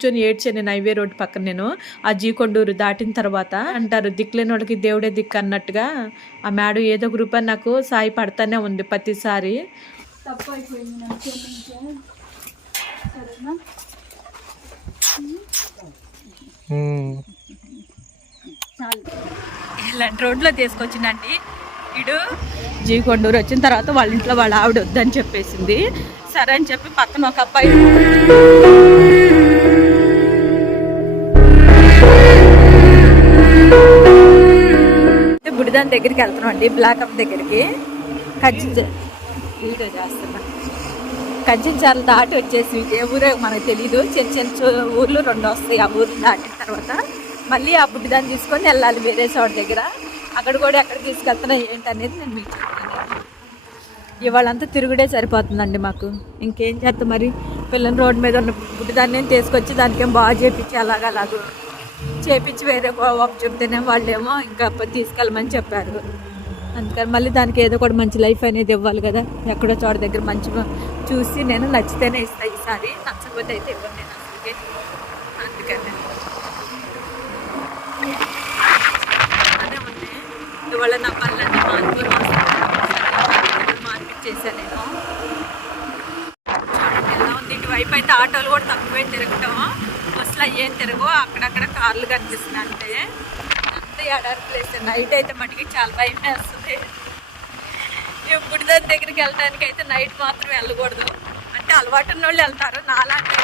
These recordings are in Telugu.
కూర్చొని ఏడ్చాను నేను హైవే రోడ్ పక్కన నేను. ఆ జీకొండూరు దాటిన తర్వాత అంటారు దిక్కులేని వాళ్ళకి దేవుడే దిక్కు అన్నట్టుగా ఆ మేడం ఏదో ఒక రూపాయి నాకు సాయి పడతానే ఉంది ప్రతిసారి. ఇలాంటి రోడ్లో తీసుకొచ్చిందండి ఇడు జీకొండూరు వచ్చిన తర్వాత వాళ్ళ ఇంట్లో వాళ్ళ ఆవిడ వద్దని చెప్పేసింది. సరే అని చెప్పి పక్కన ఒక అబ్బాయి దాని దగ్గరికి వెళ్తున్నాం అండి బ్లాకప్ దగ్గరికి. కజ్జి వీడియో చేస్తున్నా. కజ్జించాలు దాటి వచ్చేసి ఏ ఊరే మనకు తెలీదు. చిన్న చిన్న ఊర్లు రెండు వస్తాయి ఆ ఊర్లు దాటిన తర్వాత. మళ్ళీ ఆ బుడ్డి దాన్ని తీసుకొని వెళ్ళాలి వేరే చోట దగ్గర. అక్కడ కూడా ఎక్కడ తీసుకెళ్తున్నా ఏంటనేది నేను మీకు చెప్తాను. ఇవాళంతా తిరుగుడే సరిపోతుందండి మాకు. ఇంకేం చేస్తాం మరి? పిల్లల రోడ్డు మీద ఉన్న బుడ్డిదాన్ని తీసుకొచ్చి దానికేం బాగా చేపించి అలాగా అలాగూ చేపించి వేరే గోవా చెప్తేనే వాళ్ళేమో ఇంకా తీసుకెళ్ళమని చెప్పారు. అందుకని మళ్ళీ దానికి ఏదో కూడా మంచి లైఫ్ అనేది ఇవ్వాలి కదా. ఎక్కడో చోట దగ్గర మంచి చూసి నేను నచ్చితేనే ఇస్తాను ఈసారి. నచ్చకపోతే అయితే ఇవ్వండి నేను అసలుకి. అందుకని. అదే ఉంది. ఇవాళ నా పనులన్నీ మానుకొని మార్పిచ్చేసాను నేను. చూడండి ఎలా ఉంది. ఇటువైపు అయితే ఆటోలు కూడా తక్కువే తిరగటం. బస్సులు అయ్యేం తిరుగు అక్కడక్కడ కార్లు కనిపిస్తున్నాయి అంటే అంత ఎడారి ప్లేస్ నైట్ అయితే మటుకి చాలా భయం వేస్తుంది. ఇప్పుడు దాని దగ్గరికి వెళ్ళడానికి అయితే నైట్ మాత్రం వెళ్ళకూడదు. అంటే అలవాటు ఉన్న వాళ్ళు వెళ్తారు నాలాంటి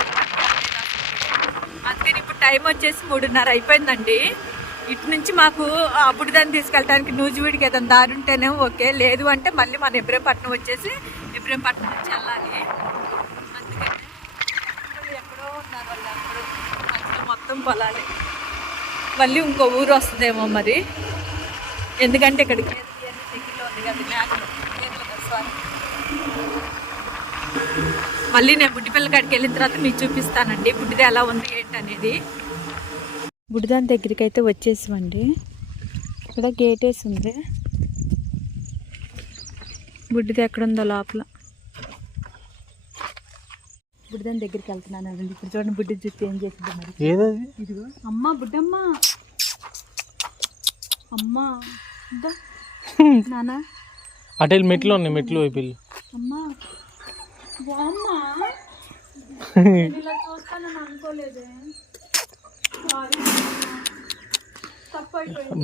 అందుకని ఇప్పుడు టైం వచ్చేసి మూడున్నర అయిపోయిందండి. ఇటు నుంచి మాకు అప్పుడు దాన్ని తీసుకెళ్ళడానికి నూజివీడికి ఏదైనా దారి ఉంటేనే ఓకే. లేదు అంటే మళ్ళీ మన ఇబ్రహీంపట్నం వచ్చేసి ఇబ్రహీంపట్నం నుంచి వెళ్ళాలి అందుకని వాళ్ళు ఎక్కడో ఉన్నారు వాళ్ళు ఎక్కడో మధ్యలో మొత్తం పొలాలే మళ్ళీ ఇంకో ఊరు వస్తుందేమో మరి. ఎందుకంటే ఇక్కడికి ఉంది కదా మేకలు మళ్ళీ నేను బుడ్డిపల్లి కాడికి వెళ్ళిన తర్వాత మీకు చూపిస్తానండి. బుడ్డిది ఎలా ఉంది ఏంటి అనేది బుడ్డిదాని దగ్గరికి అయితే వచ్చేసామండి ఇక్కడ గేట్ వేసి ఉంది బుడ్డిది ఎక్కడుందో లోపల. బుడ్డిదాని దగ్గరికి వెళ్తున్నానండి ఇప్పుడు చూడండి బుడ్డి చూస్తే ఏం చేసిందో మరి. ఏదది? ఇదిగో. అమ్మ బుడ్డమ్మ. అమ్మ. నానా. అటు వెళ్ళి మెట్లు ఉన్నాయి మెట్లు వైపు వెళ్ళి. అమ్మ. ఇలా చూస్తానని అనుకోలేదే.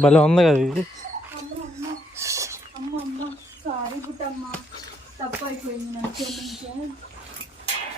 భలే ఉంది కదా ఇది. అమ్మ అమ్మ. సారీ బుట్టమ్మ తప్పు అయిపోయింది నాకు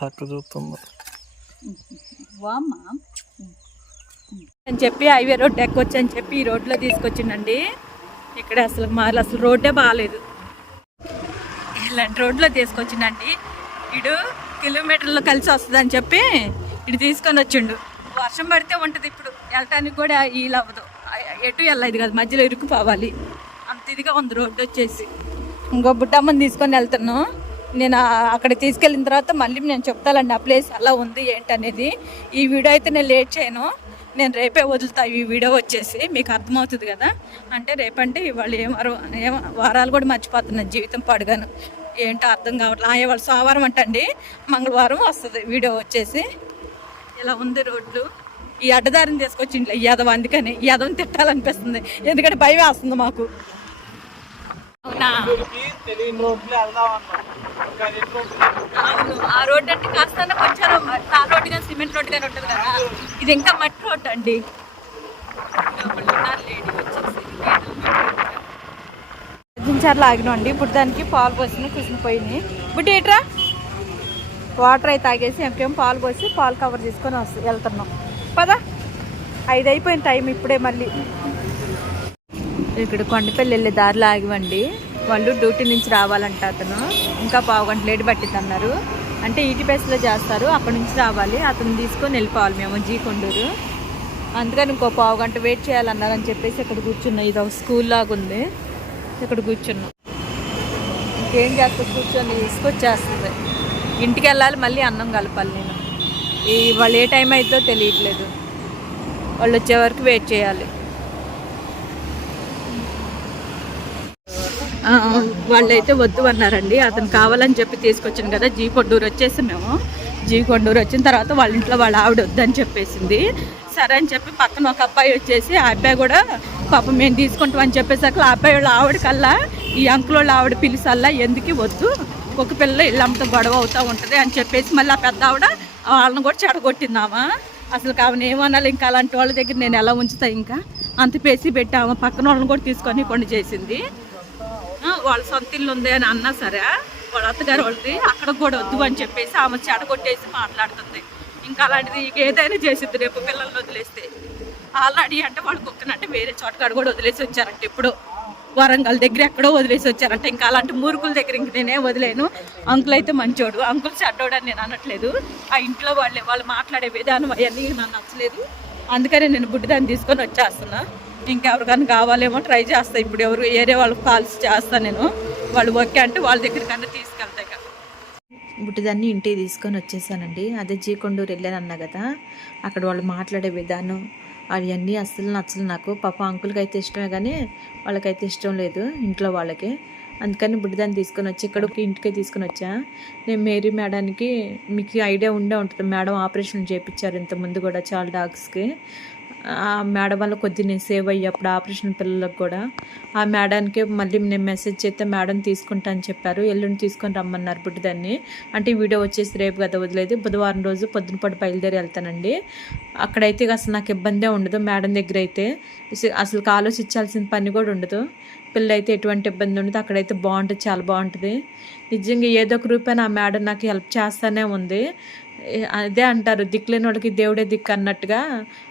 చక్క చూస్తుంది వామ్మ. అని చెప్పి హైవే రోడ్ ఎక్కొచ్చు అని చెప్పి ఈ రోడ్లో తీసుకొచ్చిండండి. ఇక్కడ అసలు మాది అసలు రోడ్డే బాగాలేదు ఇలాంటి రోడ్లో తీసుకొచ్చిండండి. ఇడు కిలోమీటర్లో కలిసి వస్తుందని చెప్పి ఇటు తీసుకొని వచ్చిండు. వర్షం పడితే ఉంటుంది ఇప్పుడు. వెళ్ళటానికి కూడా వీలు అవ్వదు. ఎటు వెళ్ళదు కదా మధ్యలో ఇరుక్కుపోవాలి. అంత ఇదిగా ఉంది రోడ్డు వచ్చేసి. ఇంకో బుట్టమ్మని తీసుకొని వెళ్తున్నాను నేను అక్కడ తీసుకెళ్ళిన తర్వాత మళ్ళీ నేను చెప్తానండి ఆ ప్లేస్ అలా ఉంది ఏంటనేది. ఈ వీడియో అయితే నేను లేట్ చేయను. నేను రేపే వదులుతా ఈ వీడియో వచ్చేసి మీకు అర్థమవుతుంది కదా? అంటే రేపంటే ఇవాళ ఏం ఏం వారాలు కూడా మర్చిపోతున్నాను జీవితం పడగాను. ఏంటో అర్థం కావట్లేదు ఆ ఇవాళ సోమవారం అంటండి. మంగళవారం వస్తుంది వీడియో వచ్చేసి. ఇలా ఉంది రోడ్లు. ఈ అడ్డదారిని తీసుకొచ్చి ఇంట్లో ఈ యదవ అందుకని. ఈ తిట్టాలనిపిస్తుంది. ఎందుకంటే భయం వేస్తుంది మాకు. ఆ రోడ్ అంటే కాస్త కొంచెం ఆ రోడ్డు కానీ సిమెంట్ రోడ్డు కానీ ఉంటుంది కదా. ఇది ఇంకా మట్టి రోడ్ అండి. దించారులో ఆగినాం అండి. ఇప్పుడు దానికి పాలు పోసిన కుసినిపోయినాయి ఇప్పుడు ఏట్రా? వాటర్ అయితే తాగేసి ఎంకేం పాలు పోసి పాలు కవర్ తీసుకొని వస్తు వెళ్తున్నాం. పదా. ఐదు అయిపోయిన టైం ఇప్పుడే మళ్ళీ. ఇక్కడ కొండపల్లి వెళ్ళే దారిలో ఆగివండి. వాళ్ళు డ్యూటీ నుంచి రావాలంట అతను. ఇంకా పావు గంట లేట్ పట్టింది అన్నారు అంటే ఈటీపీఎస్లో చేస్తారు. అక్కడ నుంచి రావాలి. అతను తీసుకొని వెళ్ళిపోవాలి మేము జీ కొండూరు. అందుకని ఇంకో పావు గంట వెయిట్ చేయాలన్నారని చెప్పేసి ఇక్కడ కూర్చున్నాం. ఇది ఒక స్కూల్ లాగా ఉంది. ఇక్కడ కూర్చున్నాం. ఇంకేం చేస్తా? కూర్చొని తీసుకొచ్చేస్తుంది. ఇంటికి వెళ్ళాలి. మళ్ళీ అన్నం కలపాలి నేను. ఈ వాళ్ళు ఏ టైం అవుతుందో తెలియట్లేదు. వాళ్ళు వచ్చే వరకు వెయిట్ చేయాలి. వాళ్ళైతే వద్దు అన్నారండి. అతను కావాలని చెప్పి తీసుకొచ్చాను కదా జీ కొండూరు వచ్చేసి మేము. జీ కొండూరు వచ్చిన తర్వాత వాళ్ళ ఇంట్లో వాళ్ళ ఆవిడ వద్దని చెప్పేసింది. సరే అని చెప్పి పక్కన ఒక అబ్బాయి వచ్చేసి ఆ అబ్బాయి కూడా పాపం మేము తీసుకుంటాం అని చెప్పేసాక ఆ అబ్బాయి వాళ్ళ ఆవిడ కల్లా ఈ అంకుల్ వాళ్ళ ఆవిడ పిలిసల్లా ఎందుకు వద్దు ఒక పిల్ల ఇళ్ళంతా గొడవ అవుతూ ఉంటుంది అని చెప్పేసి మళ్ళీ ఆ పెద్ద ఆవిడ వాళ్ళని కూడా చెడగొట్టిందామా? అసలు కావని ఏమనాలి? ఇంకా అలాంటి వాళ్ళ దగ్గర నేను ఎలా ఉంచుతా ఇంకా? అంత పేసి పెట్టాము? పక్కన వాళ్ళని కూడా తీసుకొని కొన్ని చేసింది. వాళ్ళ సొంత ఇల్లు ఉంది అని అన్నా సరే వాళ్ళ అత్తగారు వాళ్ళది అక్కడ కూడా వద్దు అని చెప్పేసి ఆమె చెడగొట్టేసి మాట్లాడుతుంది. ఇంకా అలాంటిది ఏదైనా చేసిద్ది రేపు పిల్లల్ని వదిలేస్తే. ఆల్రెడీ అంటే వాళ్ళు కుక్కనంటే వేరే చోట కాడ కూడా వదిలేసి వచ్చారంట ఇప్పుడు వరంగల్ దగ్గర ఎక్కడో వదిలేసి వచ్చారంట. ఇంకా అలాంటి మూర్ఖుల దగ్గర ఇంక నేనే వదిలేను. అంకుల్ అయితే మంచోడు. అంకుల్ చెడ్డోడు అని నేను అనట్లేదు. ఆ ఇంట్లో వాళ్ళే వాళ్ళు మాట్లాడే విధానం అవన్నీ నాకు నచ్చలేదు. అందుకనే నేను బుడ్డిదాన్ని తీసుకొని వచ్చేస్తున్నా. ఇంకెవరికైనా కావాలేమో ట్రై చేస్తా. ఇప్పుడు ఎవరు ఏరే వాళ్ళకి కాల్స్ చేస్తాను నేను. వాళ్ళు ఓకే అంటే వాళ్ళ దగ్గరికన్నా తీసుకెళ్తాయి కదా బుట్టిదాన్ని ఇంటికి తీసుకొని వచ్చేసానండి. అదే జీకొండూరు వెళ్ళాను అన్నా కదా. అక్కడ వాళ్ళు మాట్లాడే విధానం అవన్నీ అస్సలు నచ్చలు నాకు. పాప అంకుల్కి అయితే ఇష్టమే కానీ వాళ్ళకైతే ఇష్టం లేదు ఇంట్లో వాళ్ళకి. అందుకని బుడ్డదాన్ని తీసుకొని వచ్చి ఇక్కడ ఇంటికే తీసుకొని వచ్చా. నేను మేరీ మేడానికి మీకు ఐడియా ఉండే ఉంటుంది. మేడం ఆపరేషన్ చేయించారు ఇంతకుముందు కూడా చాలా డాగ్స్కి. మేడం వల్ల కొద్ది నేను సేవ్ అయ్యేప్పుడు ఆపరేషన్ పిల్లలకు కూడా. ఆ మేడానికి మళ్ళీ నేను మెసేజ్ చేస్తే మేడం తీసుకుంటా అని చెప్పారు. ఎల్లుండి తీసుకొని రమ్మన్నారు బుడ్డిదాన్ని. అంటే వీడియో వచ్చేసి రేపు కదా వదిలేదు. బుధవారం రోజు పొద్దునపాటు బయలుదేరి వెళ్తానండి. అక్కడైతే అసలు నాకు ఇబ్బందే ఉండదు మేడం దగ్గర అయితే. అసలు ఆలోచించాల్సిన పని కూడా ఉండదు. పిల్ల అయితే ఎటువంటి ఇబ్బంది ఉండదు. అక్కడైతే బాగుంటుంది చాలా బాగుంటుంది. నిజంగా ఏదో ఒక రూపాయి నా మేడం నాకు హెల్ప్ చేస్తూనే ఉంది. అదే అంటారు దిక్కులేని వాళ్ళకి దేవుడే దిక్కు అన్నట్టుగా.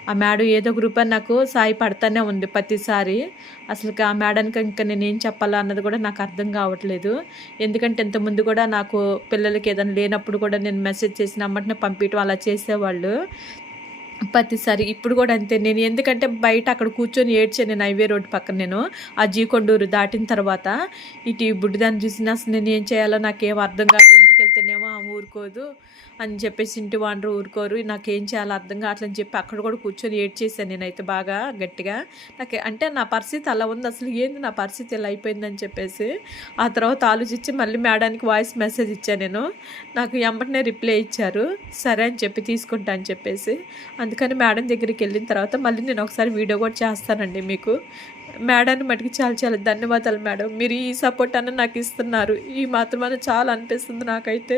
ఆ మేడం ఏదో ఒక రూపాయి నాకు సాయి పడతానే ఉంది ప్రతిసారి. అసలు ఆ మేడానికి ఇంకా నేను ఏం చెప్పాలా అన్నది కూడా నాకు అర్థం కావట్లేదు. ఎందుకంటే ఇంతకుముందు కూడా నాకు పిల్లలకి ఏదైనా లేనప్పుడు కూడా నేను మెసేజ్ చేసిన అమ్మటనే పంపించడం అలా చేసేవాళ్ళు. ప్రతిసారి ఇప్పుడు కూడా అంతే. నేను ఎందుకంటే బయట అక్కడ కూర్చొని ఏడ్చాను నేను హైవే రోడ్డు పక్కన నేను ఆ జీకొండూరు దాటిన తర్వాత. ఇటు ఈ బుడ్డిదాన్ని చూసిన అసలు నేను ఏం చేయాలో నాకేం అర్థం కాదు ఇంటికి వెళ్తేనేమో ఆమె ఊరుకోదు అని చెప్పేసి ఇంటి వాండరు ఊరుకోరు. నాకేం చేయాలో అర్థం కావట్లని చెప్పి అక్కడ కూడా కూర్చొని ఏడ్చేసాను నేనైతే బాగా గట్టిగా. నాకు అంటే నా పరిస్థితి అలా ఉంది. అసలు ఏంది నా పరిస్థితి ఇలా అయిపోయిందని చెప్పేసి ఆ తర్వాత ఆలోచించి మళ్ళీ మేడానికి వాయిస్ మెసేజ్ ఇచ్చాను నేను. నాకు వెంబటనే రిప్లై ఇచ్చారు. సరే అని చెప్పి తీసుకుంటా అని చెప్పేసి. అందుకని మేడం దగ్గరికి వెళ్ళిన తర్వాత మళ్ళీ నేను ఒకసారి వీడియో కూడా చేస్తానండి మీకు. మేడాన్ని మటుకు చాలా చాలా ధన్యవాదాలు మేడం. మీరు ఈ సపోర్ట్ అన్న నాకు ఇస్తున్నారు. ఈ మాత్రం చాలా అనిపిస్తుంది నాకైతే.